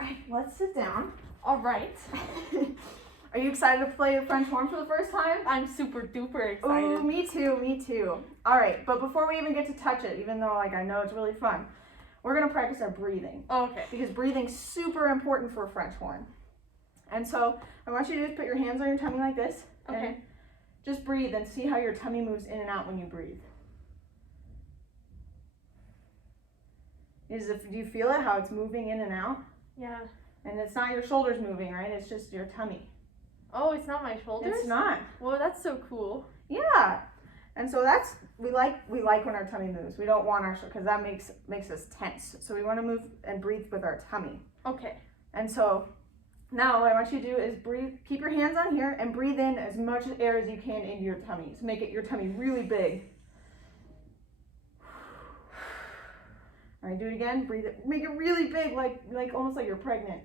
right, let's sit down. All right. Are you excited to play the French horn for the first time? I'm super duper excited. Oh, me too. All right, but before we even get to touch it, even though like I know it's really fun, we're gonna practice our breathing. Okay. Because breathing's super important for a French horn. And so I want you to just put your hands on your tummy like this. Okay. And just breathe and see how your tummy moves in and out when you breathe. Do you feel it, how it's moving in and out? Yeah. And it's not your shoulders moving, right? It's just your tummy. Oh, it's not my shoulders? It's not. Well, that's so cool. Yeah. And so that's, we like when our tummy moves. We don't want our, because that makes us tense. So we want to move and breathe with our tummy. Okay. And so now what I want you to do is breathe, keep your hands on here and breathe in as much air as you can into your tummy. So make your tummy really big. All right, do it again. Breathe it. Make it really big, like almost like you're pregnant.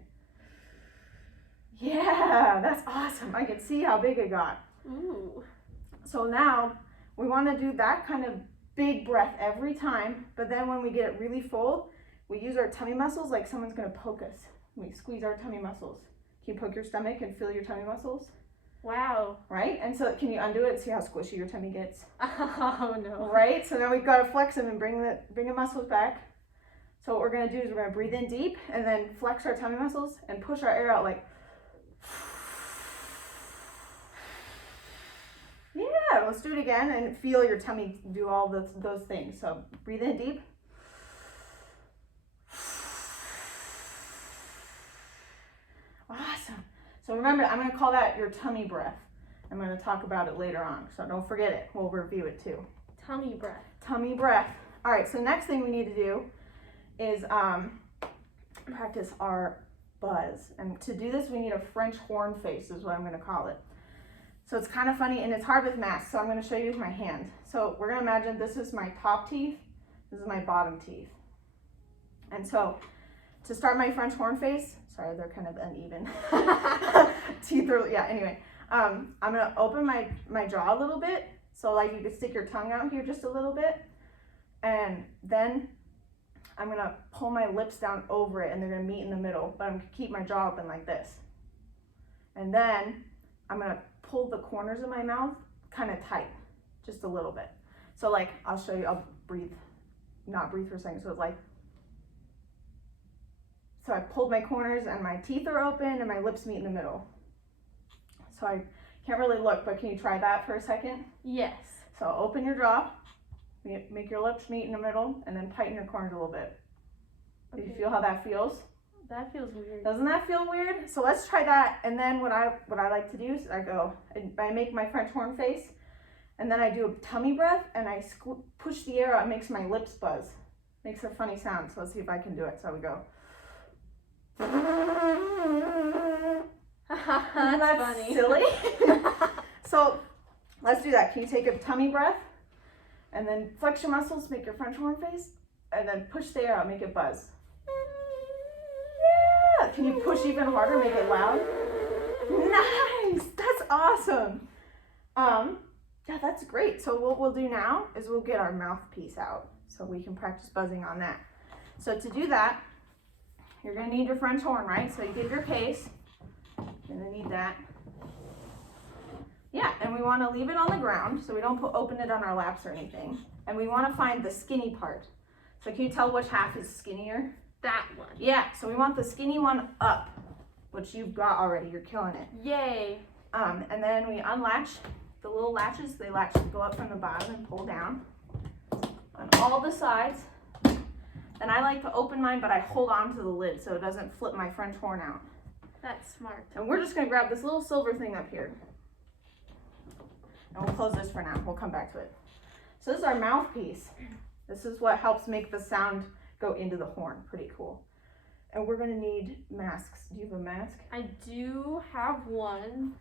Yeah, that's awesome. I can see how big it got. Ooh. So now we want to do that kind of big breath every time, but then when we get it really full, we use our tummy muscles like someone's going to poke us. We squeeze our tummy muscles. Can you poke your stomach and feel your tummy muscles? Wow. Right? And so can you undo it? See how squishy your tummy gets? Oh, no. Right? So now we've got to flex them and bring the muscles back. So what we're going to do is we're going to breathe in deep and then flex our tummy muscles and push our air out like. Yeah, let's do it again and feel your tummy do all those things. So breathe in deep. Awesome. So remember, I'm going to call that your tummy breath. I'm going to talk about it later on, so don't forget it. We'll review it too. Tummy breath. Tummy breath. All right, so next thing we need to do is practice our buzz. And to do this, we need a French horn face is what I'm going to call it. So it's kind of funny, and it's hard with masks, so I'm going to show you with my hand. So we're going to imagine this is my top teeth, this is my bottom teeth. And so to start my French horn face, sorry, they're kind of uneven. Teeth are, yeah, anyway. I'm going to open my jaw a little bit, so like you can stick your tongue out here just a little bit. And then I'm going to pull my lips down over it, and they're going to meet in the middle, but I'm going to keep my jaw open like this. And then I'm going to pull the corners of my mouth kind of tight, just a little bit. So like, I'll show you, I'll not breathe for a second. So it's like, so I pulled my corners and my teeth are open and my lips meet in the middle. So I can't really look, but can you try that for a second? Yes. So open your jaw, make your lips meet in the middle, and then tighten your corners a little bit. Okay. Do you feel how that feels? That feels weird. Doesn't that feel weird? So let's try that. And then what I like to do is I make my French horn face, and then I do a tummy breath, and I push the air out. It makes my lips buzz. Makes a funny sound. So let's see if I can do it. So we go. That's funny. Silly. So let's do that. Can you take a tummy breath, and then flex your muscles, make your French horn face, and then push the air out, make it buzz. Yeah. Can you push even harder, make it loud? Nice. That's awesome. Yeah, that's great. So what we'll do now is we'll get our mouthpiece out so we can practice buzzing on that. So to do that, you're going to need your French horn, right? So you get your case. You're going to need that. Yeah, and we want to leave it on the ground so we don't open it on our laps or anything. And we want to find the skinny part. So can you tell which half is skinnier? That one. Yeah, so we want the skinny one up, which you've got already. You're killing it. Yay. And then we unlatch the little latches. They go up from the bottom and pull down on all the sides. And I like to open mine, but I hold on to the lid so it doesn't flip my French horn out. That's smart. And we're just going to grab this little silver thing up here. And we'll close this for now. We'll come back to it. So this is our mouthpiece. This is what helps make the sound go into the horn. Pretty cool. And we're going to need masks. Do you have a mask? I do have one.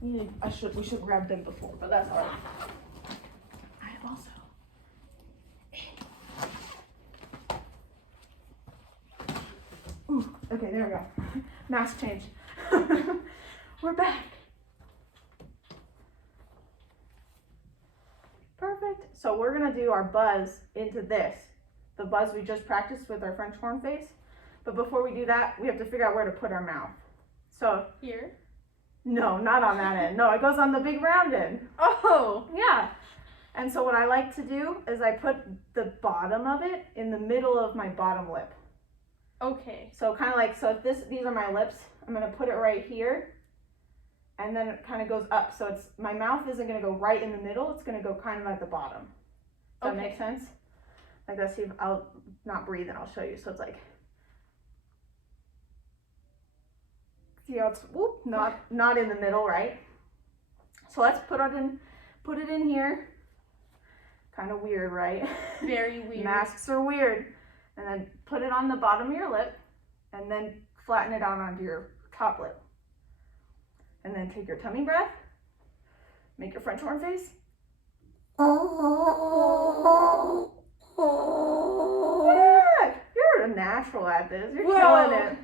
We should grab them before, but that's all right. I also. Ooh, okay, there we go. Mask change. We're back. Perfect. So we're gonna do our buzz into this. The buzz we just practiced with our French horn face. But before we do that, we have to figure out where to put our mouth. So, Here. no, not on that end. No, it goes on the big round end. Oh. Yeah. And so what I like to do is I put the bottom of it in the middle of my bottom lip. Okay. So kind of like, so if these are my lips, I'm going to put it right here. And then it kind of goes up. So it's, my mouth isn't going to go right in the middle. It's going to go kind of at the bottom. Does that make sense? Like let's see if I'll not breathe and I'll show you. So it's like, see how it's, whoop, not in the middle, right? So let's put it in here. Kind of weird, right? Very weird. Masks are weird. And then put it on the bottom of your lip and then flatten it out onto your top lip. And then take your tummy breath. Make your French horn face. Yeah, you're a natural at this. You're killing it.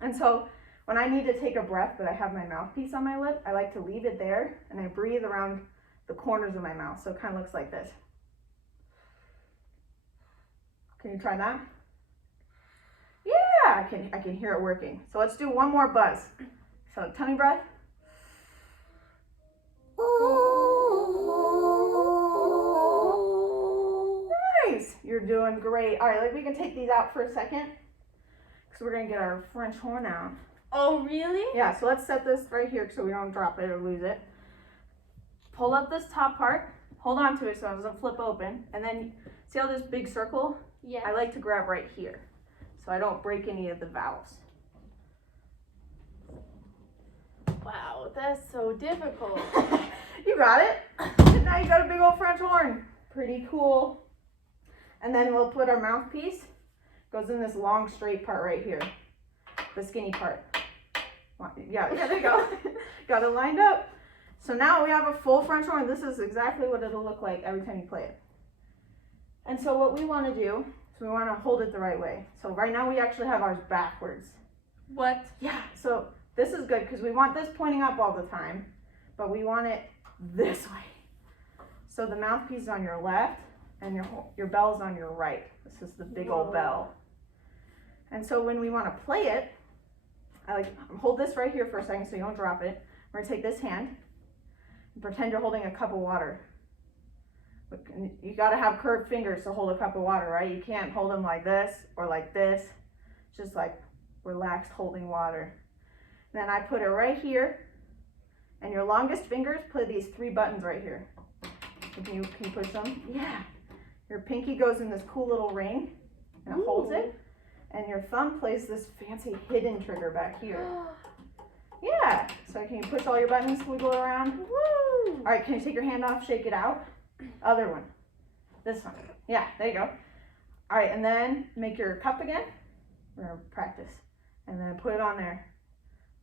And so when I need to take a breath but I have my mouthpiece on my lip, I like to leave it there and I breathe around the corners of my mouth. So it kind of looks like this. Can you try that? Yeah, I can hear it working. So let's do one more buzz. So tummy breath. Nice, you're doing great. All right, like we can take these out for a second because we're gonna get our French horn out. Oh, really? Yeah, so let's set this right here so we don't drop it or lose it. Pull up this top part, hold on to it so it doesn't flip open, and then see how this big circle? Yes. I like to grab right here so I don't break any of the valves. Wow, that's so difficult. You got it. And now you got a big old French horn. Pretty cool. And then we'll put our mouthpiece. Goes in this long straight part right here. The skinny part. Yeah, there you go. Got it lined up. So now we have a full French horn. This is exactly what it'll look like every time you play it. And so what we want to do is we want to hold it the right way. So right now we actually have ours backwards. What? Yeah, so this is good because we want this pointing up all the time, but we want it this way. So the mouthpiece is on your left and your bell's on your right. This is the big old bell. And so when we want to play it, hold this right here for a second so you don't drop it. We're going to take this hand and pretend you're holding a cup of water. You got to have curved fingers to hold a cup of water, right? You can't hold them like this or like this. Just like relaxed holding water. Then I put it right here, and your longest fingers play these 3 buttons right here. Can you push them? Yeah. Your pinky goes in this cool little ring, and it holds it, and your thumb plays this fancy hidden trigger back here. Yeah. So can you push all your buttons, wiggle around? Woo! All right, can you take your hand off, shake it out? Other one. This one. Yeah, there you go. All right, and then make your cup again. We're gonna practice. And then put it on there.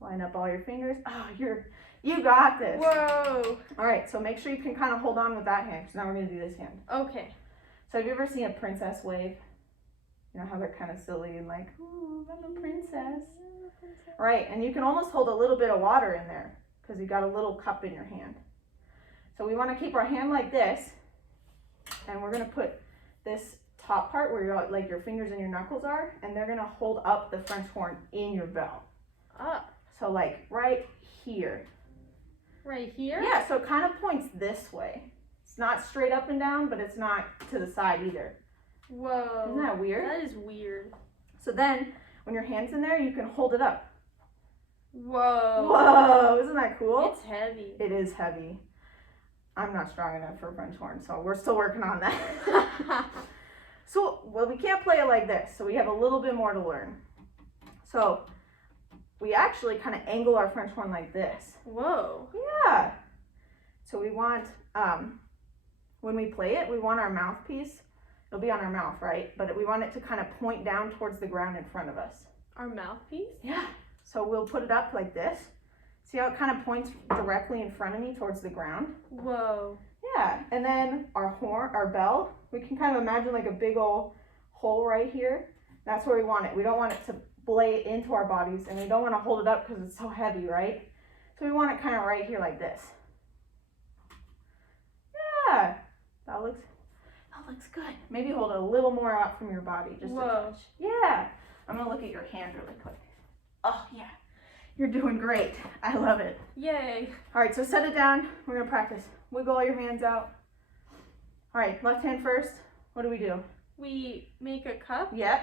Line up all your fingers. Oh, you got this. Whoa. All right, so make sure you can kind of hold on with that hand because now we're gonna do this hand. Okay. So have you ever seen a princess wave? You know how they're kind of silly and like, ooh, I'm a princess. Right, and you can almost hold a little bit of water in there because you got a little cup in your hand. So we want to keep our hand like this, and we're gonna put this top part where your fingers and your knuckles are, and they're gonna hold up the French horn in your bell. Up. So like right here. Right here? Yeah, so it kind of points this way. It's not straight up and down, but it's not to the side either. Whoa. Isn't that weird? That is weird. So then, when your hand's in there, you can hold it up. Whoa. Whoa, isn't that cool? It's heavy. It is heavy. I'm not strong enough for a French horn, so we're still working on that. So, well, we can't play it like this, so we have a little bit more to learn. So, we actually kind of angle our French horn like this. Whoa. Yeah. So we want, when we play it, we want our mouthpiece, it'll be on our mouth, right? But we want it to kind of point down towards the ground in front of us. Our mouthpiece? Yeah. So we'll put it up like this. See how it kind of points directly in front of me towards the ground? Whoa. Yeah. And then our bell, we can kind of imagine like a big old hole right here. That's where we want it. We don't want it to blade into our bodies, and we don't want to hold it up because it's so heavy, right? So we want it kind of right here like this. Yeah. That looks good. Maybe hold it a little more out from your body, just a touch. Yeah. I'm gonna look at your hand really quick. Oh yeah, you're doing great. I love it. Yay. All right, so set it down. We're gonna practice. Wiggle all your hands out. All right, left hand first. What do? We make a cup, Yeah.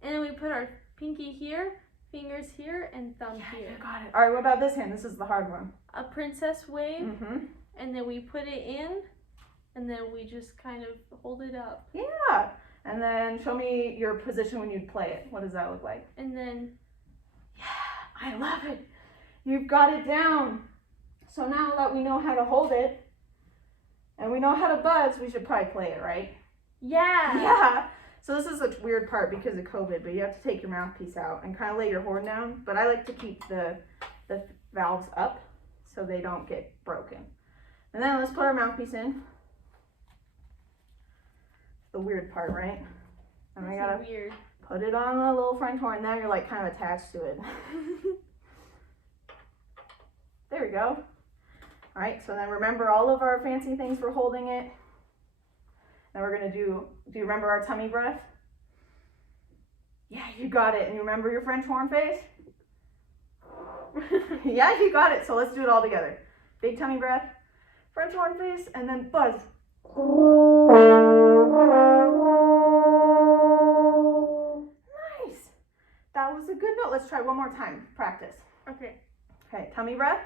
and then we put our pinky here, fingers here, and thumb Yeah, here. you got it. All right, what about this hand? This is the hard one. A princess wave, Mm-hmm. and then we put it in, and then we just kind of hold it up. Yeah. And then show me your position when you play it. What does that look like? And then, Yeah, I love it. You've got it down. So now that we know how to hold it and we know how to buzz, we should probably play it, right? yeah. Yeah. So this is a weird part because of COVID, but you have to take your mouthpiece out and kind of lay your horn down. But I like to keep the valves up so they don't get broken. And then let's put our mouthpiece in. The weird part, right? And I gotta Weird. put it on the little French horn. Now you're like kind of attached to it. There we go. All right, so then remember all of our fancy things for holding it. Now we're gonna do you remember our tummy breath? Yeah, you got it. And you remember your French horn face? Yeah, you got it. So let's do it all together. Big tummy breath, French horn face, and then buzz. Nice. That was a good note. Let's try one more time. Practice. Okay. Okay, tummy breath,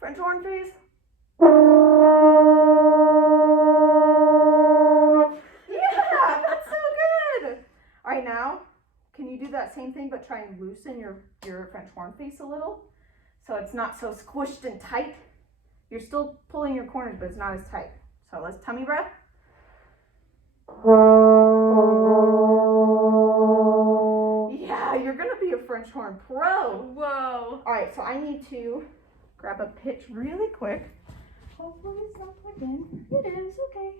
French horn face. Yeah, that's so good. All right, now, can you do that same thing but try and loosen your French horn face a little? So it's not so squished and tight. You're still pulling your corners, but it's not as tight. So let's tummy breath. Yeah, you're gonna be a French horn pro. Whoa. All right, so I need to grab a pitch really quick. Hopefully it's not plugged in. It is, okay.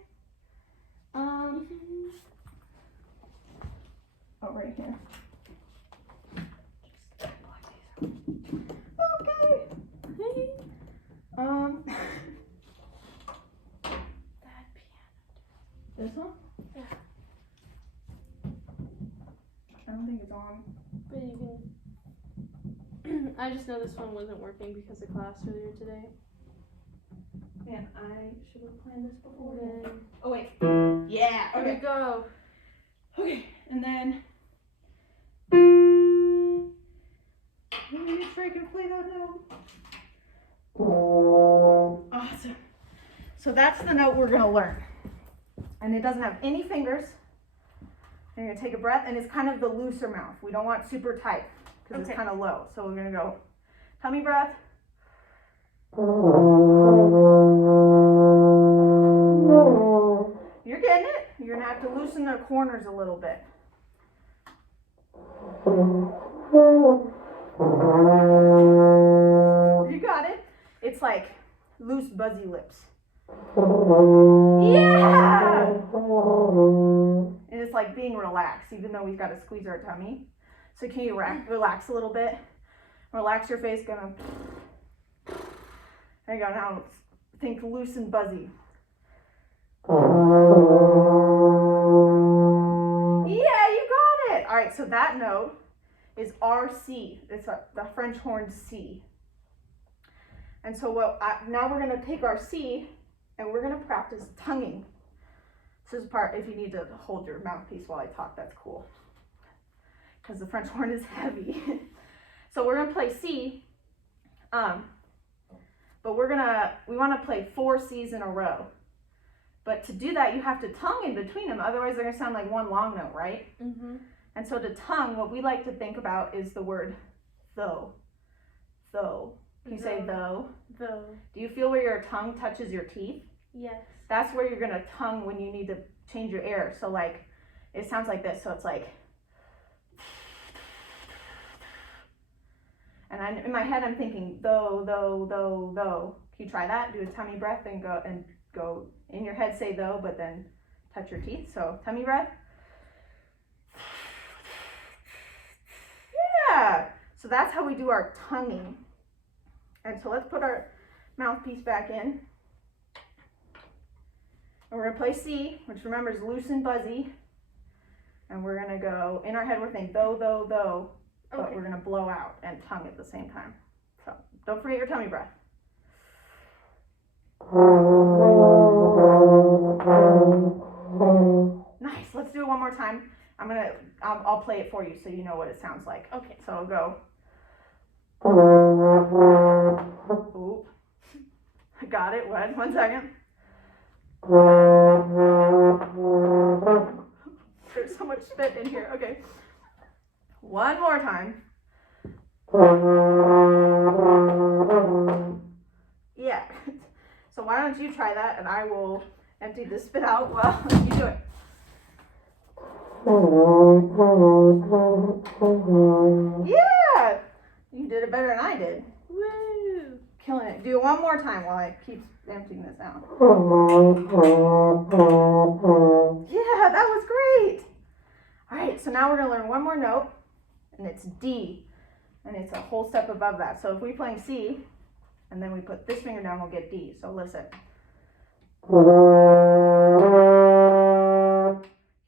Oh, right here. Okay. That piano. This one? Yeah. I don't think it's on. But you can. I just know this one wasn't working because of class earlier today. Man, I should have planned this before. Then Oh, wait. Yeah, there we okay. go. Okay, and then. Let me make sure I can play that note. Awesome. So that's the note we're gonna learn. And it doesn't have any fingers. And you're gonna take a breath, and it's kind of the looser mouth. We don't want super tight because Okay. it's kind of low. So we're gonna go tummy breath. You're getting it. You're gonna have to loosen the corners a little bit. You got it. It's like loose, buzzy lips. Yeah! And it's like being relaxed, even though we've got to squeeze our tummy. So can you relax a little bit? Relax your face, gonna. There you go. Now think loose and buzzy. Yeah, you got it. All right, so that note is RC. It's the French horn C. And so now we're gonna take our C and we're gonna practice tonguing. This is part, if you need to hold your mouthpiece while I talk, that's cool. Because the French horn is heavy. So we're gonna play C, but we wanna play 4 C's in a row. But to do that, you have to tongue in between them, otherwise they're gonna sound like one long note, right? Mm-hmm. And so to tongue, what we like to think about is the word though. Though. Can you say though? Though. Do you feel where your tongue touches your teeth? Yes. That's where you're gonna tongue when you need to change your air. So like, it sounds like this. So it's like, and in my head I'm thinking though, though, though, though. Can you try that? Do a tummy breath and go in your head, say though, but then touch your teeth. So tummy breath. Yeah. So that's how we do our tonguing. And so let's put our mouthpiece back in. And we're gonna play C, which remember is loose and buzzy. And we're gonna go, in our head we're thinking though, but Okay. we're gonna blow out and tongue at the same time. So don't forget your tummy breath. Nice, let's do it one more time. I'll play it for you so you know what it sounds like. Okay. So I'll go. Oop. I got it, what? 1 second. There's so much spit in here, okay. One more time. Yeah. So why don't you try that and I will empty the spit out while you do it. Yeah! You did it better than I did. Woo! Killing it. Do it one more time while I keep emptying this out. Yeah, that was great. All right, so now we're gonna learn one more note, and it's D, and it's a whole step above that. So if we're playing C, and then we put this finger down, we'll get D. So listen.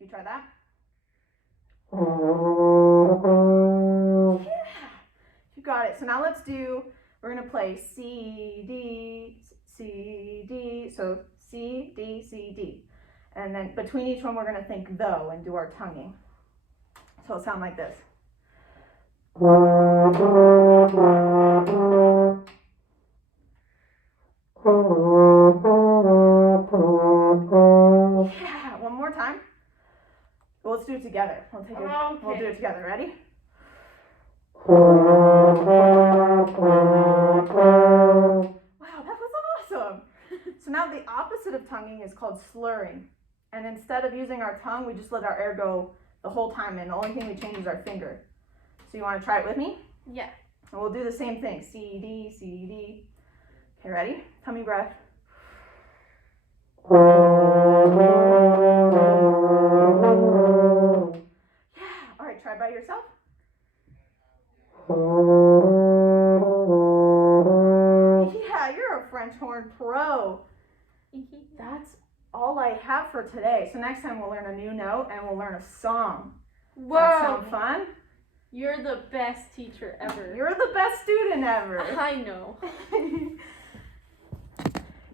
You try that? Yeah, you got it. So now we're gonna play C, D, C, D. So C, D, C, D. And then between each one, we're gonna think though and do our tonguing. So it'll sound like this. Yeah, one more time. Well, let's do it together. We'll do it together. Ready? Wow, that was awesome. So now the opposite of tonguing is called slurring. And instead of using our tongue, we just let our air go the whole time, and the only thing we change is our finger. So you want to try it with me? Yeah. And we'll do the same thing. C, D, C, D. Okay, ready? Tummy breath. Yeah. All right, try by yourself. Yeah, you're a French horn pro. That's all I have for today. So next time we'll learn a new note and we'll learn a song. Whoa! That sound fun? You're the best teacher ever. You're the best student ever. I know.